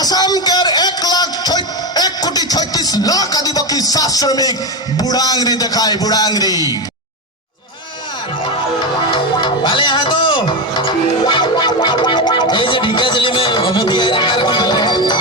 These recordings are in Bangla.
আসামকের 1,36,00,000 আদিবাসী চাহ শ্রমিক বুড়াংরি দেখায় বুড়াংরি ভালে আহা তো এই যে ঢিকাজলি মে অবধি কারখানা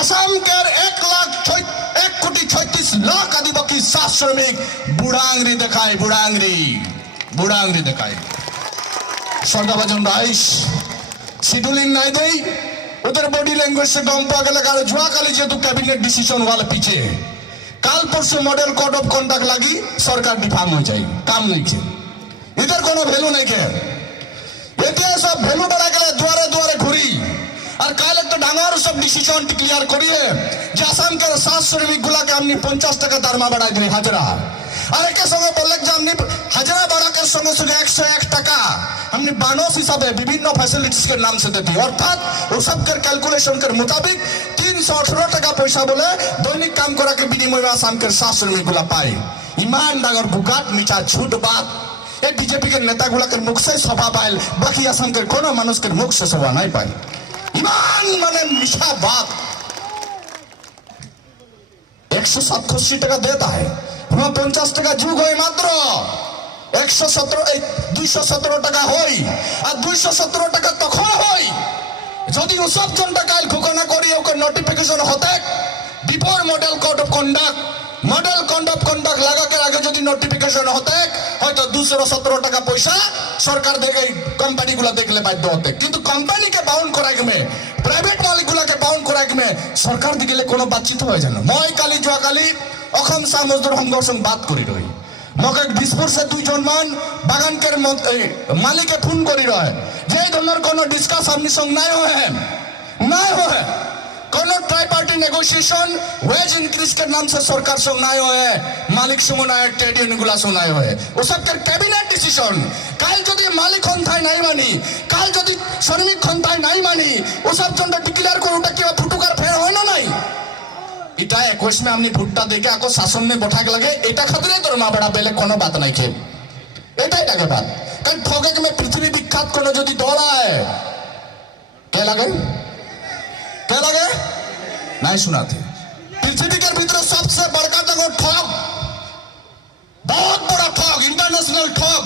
আসামকের 1,36,00,000 আদিবাসী চাহ শ্রমিক বুড়াংরি দেখায় বুড়াংরি দেখায় সর্দাবাজন রাইস শিডিউলিং নাই দেই ওদের বডি ল্যাঙ্গুয়েজ से गम पा गया कारण जुआकाली जेतु कैबिनेट डिसीजन वाला पीछे काल परसों मॉडल कोड ऑफ कंडक्ट लगी सरकार डिफार्म हो जाए काम नहीं के इधर कोनो वैल्यू नहीं के एते सब वैल्यू बढ़ा गया द्वारे द्वारे घुरी और काल एक तो डांगर सब डिसीजन क्लियर करिए যে আসামকে চাহ শ্রমিক গুলাকে আপনি 50 টাকা দারমা বাড়াই দিবেন হাজরা আর একে সঙ্গে বললেন যে আপনি হাজরা বাড়ানোর সঙ্গে সঙ্গে 101 টাকা हमने बानोस हिसाब है विभिन्न फैसिलिटीज के नाम से देती है अर्थात वो सब कर कैलकुलेशन के मुताबिक 318 টাকা পয়সা বলে দৈনিক কাম করা के বিনিময় में आसाम के चाह श्रमिक गुला पाए ईमान डागर बुगाट मिचा झूठ बात ये बीजेपी के नेता गुला के मुख से सभा पाइल बाकी आसाम के कोनो मानुष के मुख से सभा नहीं पाइल ईमान माने मिछा बात 167 টাকা देता है हम 50 টাকা যুগ হয় মাত্র 217 টাকা হই আর 217 টাকা তখন হই যদি ওসব জনটা কাল ঘোষণা করি ওকে নোটিফিকেশন হতে before model code of conduct লাগাকে আগে যদি নোটিফিকেশন হতে হয়তো 217 টাকা পয়সা সরকার দেখে কোম্পানিগুলো দেখলে বাধ্য হতে কিন্তু কোম্পানিকে বাউন্ড করাই গমে প্রাইভেট মালিকগুলোকে বাউন্ড করাই গমে সরকার দিকে কোনো বাতচিত হয় জানো মই কালি জুয়াকালি অসম চাহ মজদুর সংঘর্ষণ বাদ করি রই মকে দিসপুর সে দুইজন মান বাগানকের মালিকে ফোন করি রয় যে ধরনের কোনো ডিসকাস আপনি সঙ্গ নাই হয় কোনো tri party negotiation wage increase के नाम से सरकार संग नहीं हुए मालिक समुदाय ट्रेड यूनियन गुला संग नहीं हुए वो सब के कैबिनेट डिसीजन काल যদি মালিক খন্থায় নাই মানি কাল যদি শ্রমিক খন্থায় নাই মানি ও সব জনটা ডিক্লেয়ার করে ওটা কি ফুটুকার ফের হয় না নাই এটা 21 में हमने भुट्टा देके आको शासन में बैठा के लगे এটা খাতিরে তোর মা বড় বেলে কোনো बात नहीं के এটাই টাকে बात কারণ ঠগে में पृथ्वी विख्यात কোনো যদি দৌড়ায় কে লাগে नहीं सुनाते पृथ्वी के भीतर सबसे बड़का जगह ठग बहुत बड़ा ठग इंटरनेशनल ठग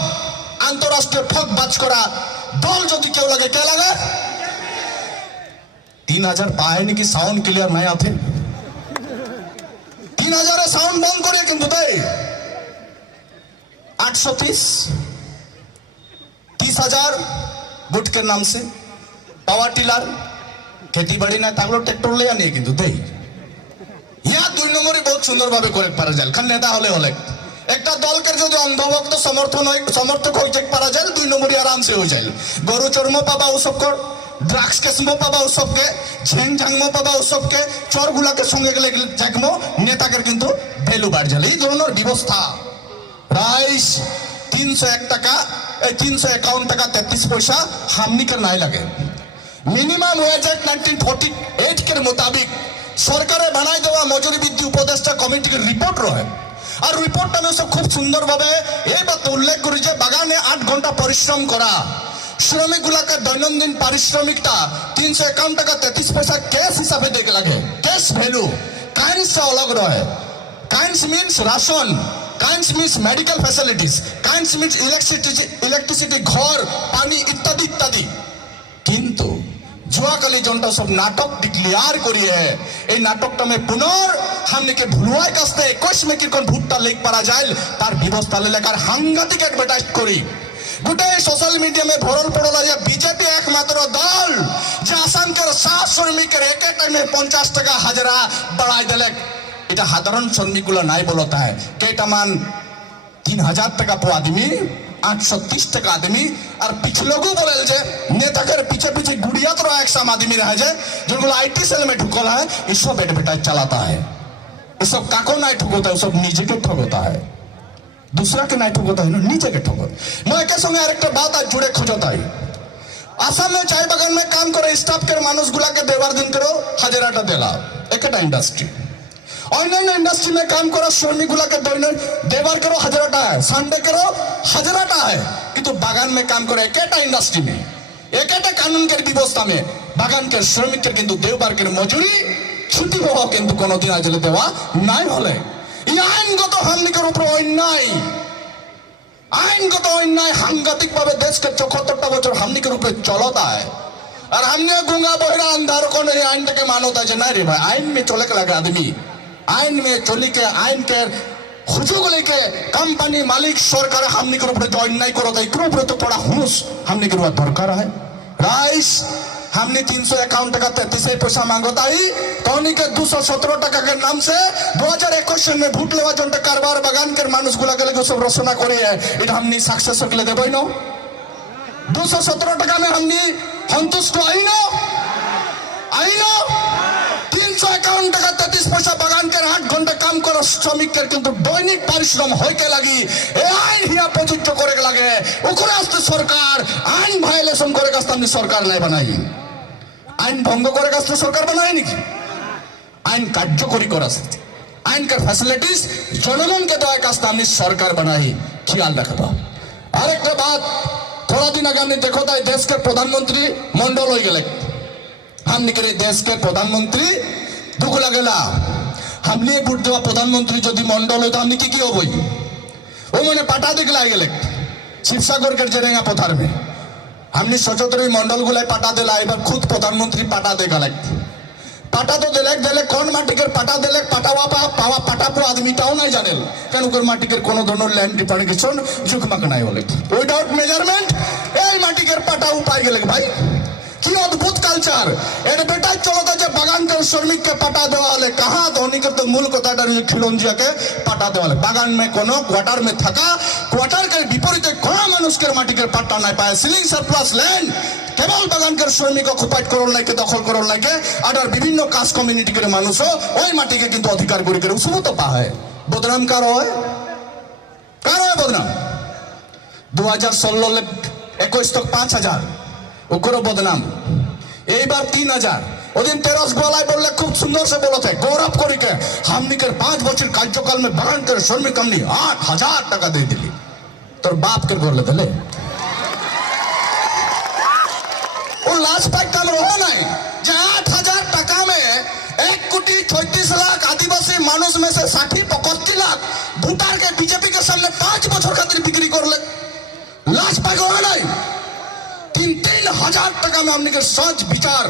अंतरराष्ट्रीय ठग बाज करा दल जो क्यों लगे क्या लगे 3000 पाए नहीं कि साउंड क्लियर नहीं आते 3000 साउंड बंद करिए किंतु दे 830 30,000 बुट के नाम से पावर टिलर खेती बाड़ी ना तागलो ट्रैक्टर ले आने किंतु दे यहाँ 2 নম্বরই बहुत सुंदर भावे করে পারা যায় খান নেতা হলে একটা দলকে যদি অন্ধভক্ত সমর্থক হইতে পারা যায় 2 নম্বরই আরামসে হয়ে যায় গরু চর্ম পাবা ওসবকে ড্রাগস কেসমো পাবা ওসবকে ঝেং ঝাংমো পাবা ওসবকে চরগুলাকে সঙ্গে গেলে ঝাংমো নেতাকে কিন্তু ভ্যালু বাড় যায় এই ধরনের ব্যবস্থা রাইস 301 টাকা এই 351 টাকা 33 পয়সা হামনিকে নাই লাগে मिनिमम वेज एक्ट 1948 के मुताबिक सरकार बनाई देवा मजूरी बृद्धि उपदेष्टा कमिटी की रिपोर्ट रहे और रिपोर्ट में सब खूब सुंदर भावे ये बात उल्लेख करी जे बागाने 8 घंटा परिश्रम करा श्रमिक गुलाके दैनंदिन पारिश्रमिकता 351 टाका 33 पैसा कैश हिसाबे देख लगे कैश वैल्यू काइंड से अलग रहे kind means ration kind means medical facilities kind means electricity घर पानी इत्यादि इत्यादि किंतु जुआकाली जनता सब नाटक डिक्लेयर करी है এই নাটকটা में पुनर हमने के भुलुआई कास्ते 21 में किरकन भुट्टा लेख पारा जाए तार व्यवस्था लेकर हांगातिक एडवर्टाइज करी গোটে সোশ্যাল মিডিয়া में भरल पड़ल है बीजेपी एकमात्र दल যে আসামকের চাহ শ্রমিকের এক টাইমে 50 টাকা হাজরা বাড়াই দিলে এটা সাধারণ শ্রমিকগুলো নাই বলতা है কেটামান 3000 টাকা পো আদমি 830 টাকা आदमी और पिछलोगो बोले जे नेता के पीछे पीछे गुड़िया तो एक सम आदमी रह जाए जिनको आईटी सेल में ढुकल है ये सब एडवर्टाइज चलाता है ये सब काको नहीं ठुकोता है सब नीचे के ठगोता है दूसरा के नहीं ठुकोता है नीचे के ठगो मैं के संगे आरेकटा बात आज जुड़े खोजता है आसाम में चाय बागान में काम करे स्टाफ के मानुष गुला के देवार दिन करो हजाराटा देला एकटा इंडस्ट्री অন্যান্য इंडस्ट्री में काम करो श्रमिक गुला के देवार करो हजाराटा है संडे करो हजाराटा है किंतु बागान में काम करो एकटा इंडस्ट्री में एकटा कानून के व्यवस्था में बागान के श्रमिक के किंतु देवबार के मजूरी छुट्टी हो किंतु कोनोदिन आजले देवा নাই হলে এই আইনগত হামনিকের উপর অন্যায় আইনগত অন্যায় সাংঘাতিক ভাবে দেশকে 74টা বছর হামনিকের উপরে চলতা है और हमने गुंगा बहिरा अंधार को नहीं आइन के मानवता है ना रे भाई आइन में चले के लगे आदमी आइन में चली के आइन के हुजूग लेके कंपनी मालिक सरकार हमने के ऊपर जो अन्याय करो तो इकरो ऊपर तो पड़ा हुनुस हमने के ऊपर दरकार है राइस हमने 351 टका 33 पैसा मांगता ही तो के 217 टका के नाम से 2021 में भूट लेवा जनता कारबार बागान के मानुष गुला के लगे सब रचना करे है এটা हमने सक्सेस के लिए देबई न 217 टका में हमने संतुष्ट आई न 351 টাকা 33 পয়সা বাগান के 8 ঘন্টা কাম করা শ্রমিক के কিন্তু দৈনিক পরিশ্রম হইকে লাগি এই আইন হিয়া প্রযোজ্য করে লাগে ওখানে আসতে সরকার আইন ভায়োলেশন করে কাছে আপনি সরকার নাই বানাই আইন ভঙ্গ করে কাছে সরকার বানাই নাকি আইন কার্যকরী করা আইন का फैसिलिटीज জনগণ के দেওয়া কাছে আপনি সরকার বানাই খেয়াল রাখবা আরেকটা बात थोड़ा दिन आगे हमने देखो था देश के प्रधानमंत्री मंडल हो गए हमने के देश के प्रधानमंत्री दुख लगेला हमने वोट देवा प्रधानमंत्री जो मंडल हो तो हमने की हो बई वो मैंने पाटा दिखला गए शिवसागर के जेरेंगा पथार में हमने 75 मंडल गुला पाटा दिला एबार खुद प्रधानमंत्री पाटा दे गए पाटा तो दिले कौन माटी के पाटा दिले पाटा पावा पाटा पो आदमीटाও নাই জানেন কেন ওর মাটি के কোনো ধরনের ল্যান্ড ডিপার্টমেন্ট জুকমাক নাই বলে উইদাউট মেজারমেন্ট এই মাটি के পাটা উপায় গেলে ভাই কি অদ্ভুত কালচার এর বেটা চলতে যে বাগান के শ্রমিক के পাটা দেওয়া হলে कहां ধনী के तो मूल কথাটা খিলঞ্জিয়া के পাটা দেওয়া হলে বাগান में কোনো কোয়ার্টার में থাকা কোয়ার্টার के বিপরীতে কোন মানুষের মাটি के পাটা নাই পায় সিলিং সারপ্লাস ল্যান্ড केवल बागान के श्रमिक अकुपाइट करल लागे दखल करल लागे और विभिन्न कास्ट कम्युनिटी के मानुषो ओई माटी के किंतु अधिकार करी के उसबो तो पाए बदनाम कार है बदनाम 2016 ले 21 तक 5000 ओकरो बदनाम এই बार 3000 ওদিন তেরস গলায় বললে খুব সুন্দর से बोलत है गौरव करी के हमनी के 5 বছর कार्यकाल में बागान के श्रमिक हमनी 8000 টাকা दे दिली तोर बाप के करले देले लास्ट तक काम रहो नहीं 8000 टका में 1,36,00,000 आदिवासी मानुष में से 60-65 लाख भूटान के बीजेपी के सामने 5 बछर खातिर बिक्री कर ले लास्ट तक रहो नहीं 3,000 टका में हमने के सच विचार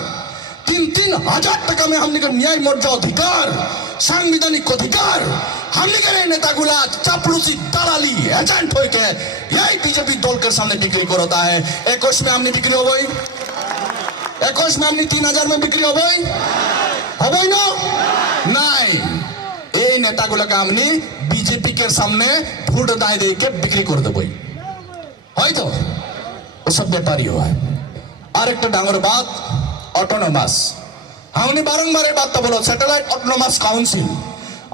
3,000 टका में हमने के न्याय मर्यादा अधिकार संवैधानिक अधिकार हमने के नेता गुला चापलूसी दलाली एजेंट हो के यही बीजेपी दल के सामने बिक्री करता है 21 में हमने बिक्री हो गई 21 में हमने 3,000 में बिक्री हो गई ना नहीं ये नेता गुला का हमने बीजेपी के सामने भोट दाए दे के बिक्री कर दे भाई है तो वो सब व्यापारी हुआ है और एक तो डांगर बात ऑटोनोमस हमने बारंबार ये बात तो बोलो सैटेलाइट ऑटोनोमस काउंसिल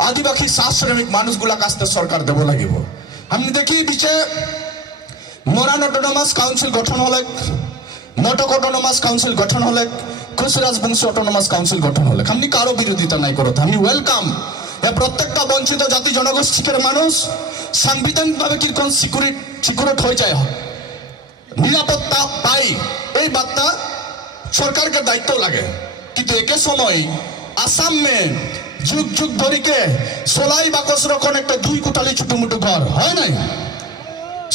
आदिवासी श्रमिक मानुष गुला कास्ते सरकार देव लगे हमने देखी पीछे मोरान ऑटोनोमस काउंसिल गठन हल मटक ऑटोनोमस काउंसिल गठन हल खुशराज बंशी ऑटोनोमस काउंसिल गठन हल हमने कारो विरोधिता नहीं करते हमें वेलकाम प्रत्येकटा वंचित जाति जनगोष्ठीर मानुष सांविधानिक भावे किरकम सिक्योरिट हो जाए निरापत्ता पाई এই বার্তা सरकार के दायित्व लगे কিন্তু একে সময় आसाम में जुग जुग धरी के सोलाई बाकस रखन एक 2 कोठाली छोटो घर है ना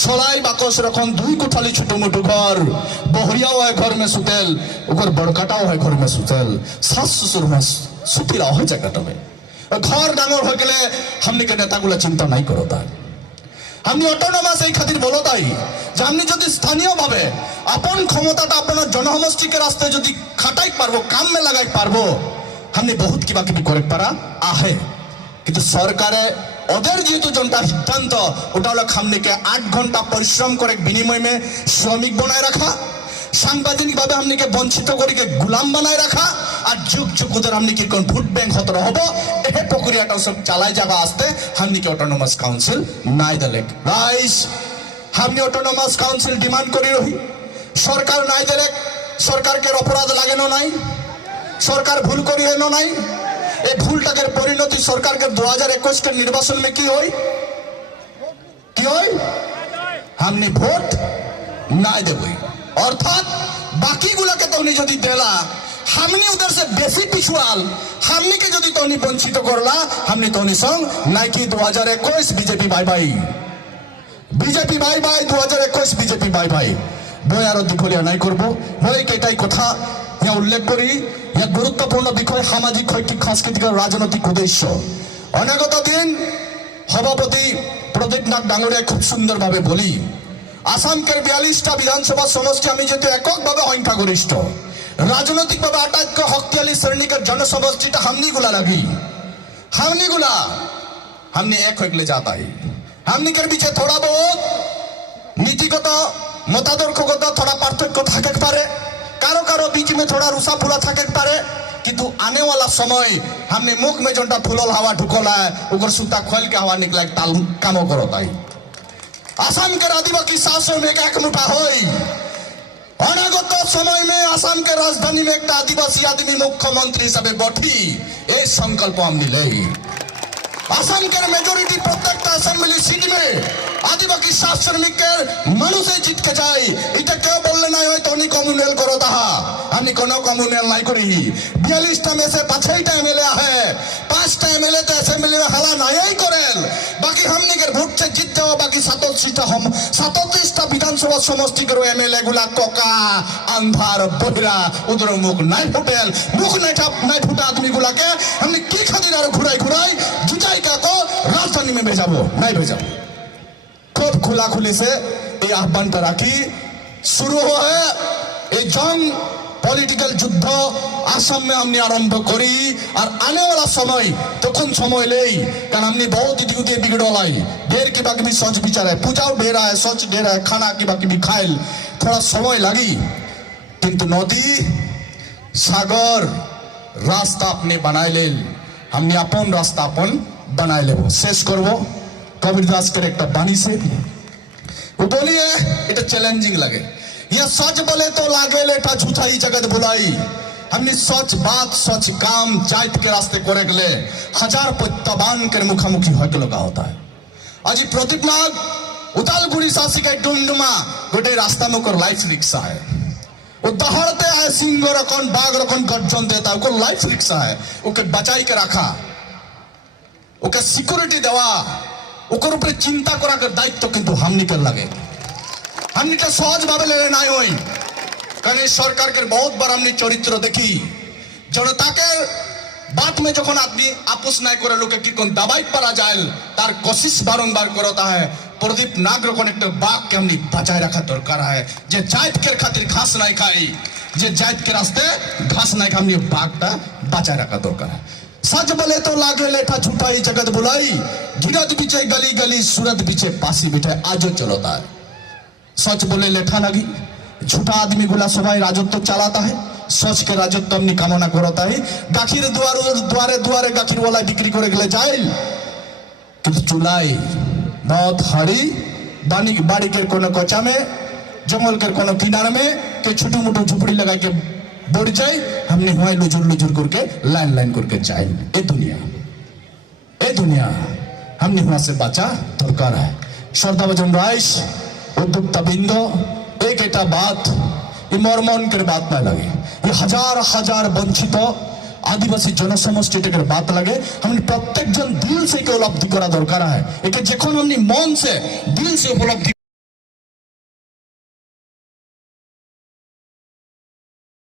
सोलाई बाकस रखन 2 कोठाली छोटो घर बहरियाओ है घर में सुतेल ओकर बड़काटाओ है घर में सुतेल सास ससुर में सुतिला हो जगह में घर डांगर हो गए हमने के नेतागुला चिंता नहीं करता हमने ऑटोनोमास এই খাতির বলতাই যে আপনি যদি স্থানীয় ভাবে আপন ক্ষমতাটা আপনার জনসমষ্টিকে রাস্তায় যদি খাটাই পারবো কাম में लगाई पारबो हमने बहुत किबा किबी करे पारा आहे किंतु सरकारे ওদের যেহেতু জনটা সিদ্ধান্ত ওটা হলো খামনিকে 8 ঘন্টা পরিশ্রম করে বিনিময় মে শ্রমিক বানায় রাখা, সাংবিধানিক ভাবে আমনিকে বঞ্চিত করিকে গুলাম বানায় রাখা, আর যুগ যুগ ওদের আমনিকে কোন ভোট ব্যাংক হতে হব এই প্রক্রিয়াটা সব চালায় যাওয়া আসতে আমনিকে অটোনোমাস কাউন্সিল নাই দিলে রাইস আমনি অটোনোমাস কাউন্সিল ডিমান্ড করি রহি সরকার নাই দিলে সরকারকে অপরাধ লাগানো নাই, সরকার ভুল করি হেন নাই, এই ভুলটাকে পরিণতি সরকারকে 2021 के निर्वाचन में की होई हमने ভোট নাই দেবই, অর্থাৎ বাকিগুলোকে তো উনি যদি দেলা हमने उधर से बेसी पिछुआल हमने के যদি তো উনি বঞ্চিত করলা हमने তো উনি সঙ্গ Nike 2021 BJP bye bye, BJP bye bye 2021 BJP bye bye বই আরো দীঘলিয়া নাই করবো বই এটাই কথা ইয়া উল্লেখ করি ইয়া গুরুত্বপূর্ণ বিষয় সামাজিক শৈক্ষিক সাংস্কৃতিক আর রাজনৈতিক উদ্দেশ্য অনাগত দিন সভাপতি প্রদীপ নাথ ডাঙ্গরিয়া খুব সুন্দরভাবে বলি আসামকের 42টা বিধানসভা সমষ্টি আমি যেহেতু এককভাবে সংখ্যাগরিষ্ঠ রাজনৈতিকভাবে আটাইতকৈ শক্তিশালী শ্রেণীকের জনসমষ্টিটা হামনিগুলা লাগি হামনিগুলা हमने एक होगले जाता है हमने के पीछे थोड़ा बहुत नीतिगत মতাদর্শগত थोड़ा पार्थक्य থাকে পারে কারো কারো बीच में थोड़ा रुसा फुला থাকে পারে কিন্তু आने वाला समय हमने मुख में जोटा फुलल हवा ढुकला है उगर सूता खोल के हवा निकला ताल कामो करता है आसाम के आदिवासी शासन में एक मुठा होई অনাগত समय में आसाम के राजधानी में एक आदिवासी आदमी मुख्यमंत्री हिसाবে বঠি এই সংকল্প हमने ले आसाम के मेजोरिटी प्रत्येक असेंबली सीट में आदिवासी सात श्रमिकेर মানুষে জিতকে যায় এটা কেউ বললে নাই হয়তো উনি কমিউনাল করো তাহা আমি কোনো কমিউনাল নাই করি 42টা में से 5টা एमएलए है 5টা एमएलए तो असेंबली में हला নাই করেন বাকি हमने के ভোট से जीत जाओ बाकी 37টা हम 37টা বিধানসভা সমষ্টির एमएलए গুলা কোকা अंधार বহিরা উদর মুখ নাই ফুটেল মুখ নাই ফুটা आदमी গুলাকে हमने কি খাদির আর ঘুরাই ঘুরাই জিতাই কাকো রাজধানী में भेजाबो নাই भेजाबो खूब खुला खुली से ये आह्वान पर राखी शुरू हुआ है ये जंग पॉलिटिकल युद्ध आसाम में हमने आरंभ करी और आने वाला समय तो कौन समय ले कारण हमने बहुत इतिउदे बिगड़लाई ढेर की बाकी भी सोच विचार है पूजाओ ढेरा है सोच ढेरा है खाना की बाकी भी खाइल थोड़ा समय लगी किंतु नदी सागर रास्ता अपने बनाए ले हमने अपन रास्ता अपन बनाए ले शेष करबो कबीरदास के एक बानी से वो बोलिए এটা চ্যালেঞ্জিং লাগে ये सच बोले तो लागे लेटा झूठाई जगत बुलाई हमने सच बात सच काम जाइत के रास्ते करे गले हजार प्रत्यावान के मुखामुखी होके लगा होता है आज प्रदीप नाग उतालगुड़ी शासी का डुमडुमा गोटे रास्ता में कर लाइफ रिक्शा है वो दहाड़ते आए सिंह रकन बाघ रकन गर्जन देता है वो लाइफ रिक्शा है ओके बचाई के रखा ओके सिक्योरिटी देवा ওকর উপরে চিন্তা করার দায়িত্ব কিন্তু হামনিকের লাগে হামনিটা সহজ ভাবে লেলে নাই হই কারণ এই সরকারকে বহুত বার हमने চরিত্র দেখি জনতাকে बात में যখন आदमी আপোষ নাই করে লোকে কি কোন দবাই পারা যায় তার কোশিশ বারংবার করতা है প্রদীপ নাগ রকম একটা বাঘকে हमने বাঁচায় রাখা দরকার है যে জাতকের খাতির ঘাস নাই খাই যে জাতকে রাস্তে ঘাস নাই খাই हमने বাঘটা বাঁচায় রাখা দরকার है सच बोले तो लागे लेठा छुपाई जगत बुलाई गिरत पीछे गली गली सूरत पीछे पासी बिठे आजो चलता है सच बोले लेठा लगी झूठा आदमी गुला सबाई राजत्व चलाता है सच के राजत्व हमने कामना करता है गाखिर द्वारे द्वारे गाखिर वाला बिक्री करे गले जाए किंतु चुलाई मौत हाड़ी बानी बाड़ी के कोनो कोचा में जंगल के कोनो किनारे में के छोटू मोटू झुपड़ी लगा के बढ़ जाए हमने हुआ लुजुर लुजुर करके लाइन लाइन करके जाए ये दुनिया हमने हुआ से बचा दरकार है श्रद्धा भजन राइस उद्योक्ता बिंदु एक एटा बात ये मर्मन के बात ना लगे ये हजार हजार वंचित आदिवासी जनसमष्टि बात लगे हमने प्रत्येक जन दिल से उपलब्धि करा दरकार है एक जखन हमने मन से दिल से उपलब्धि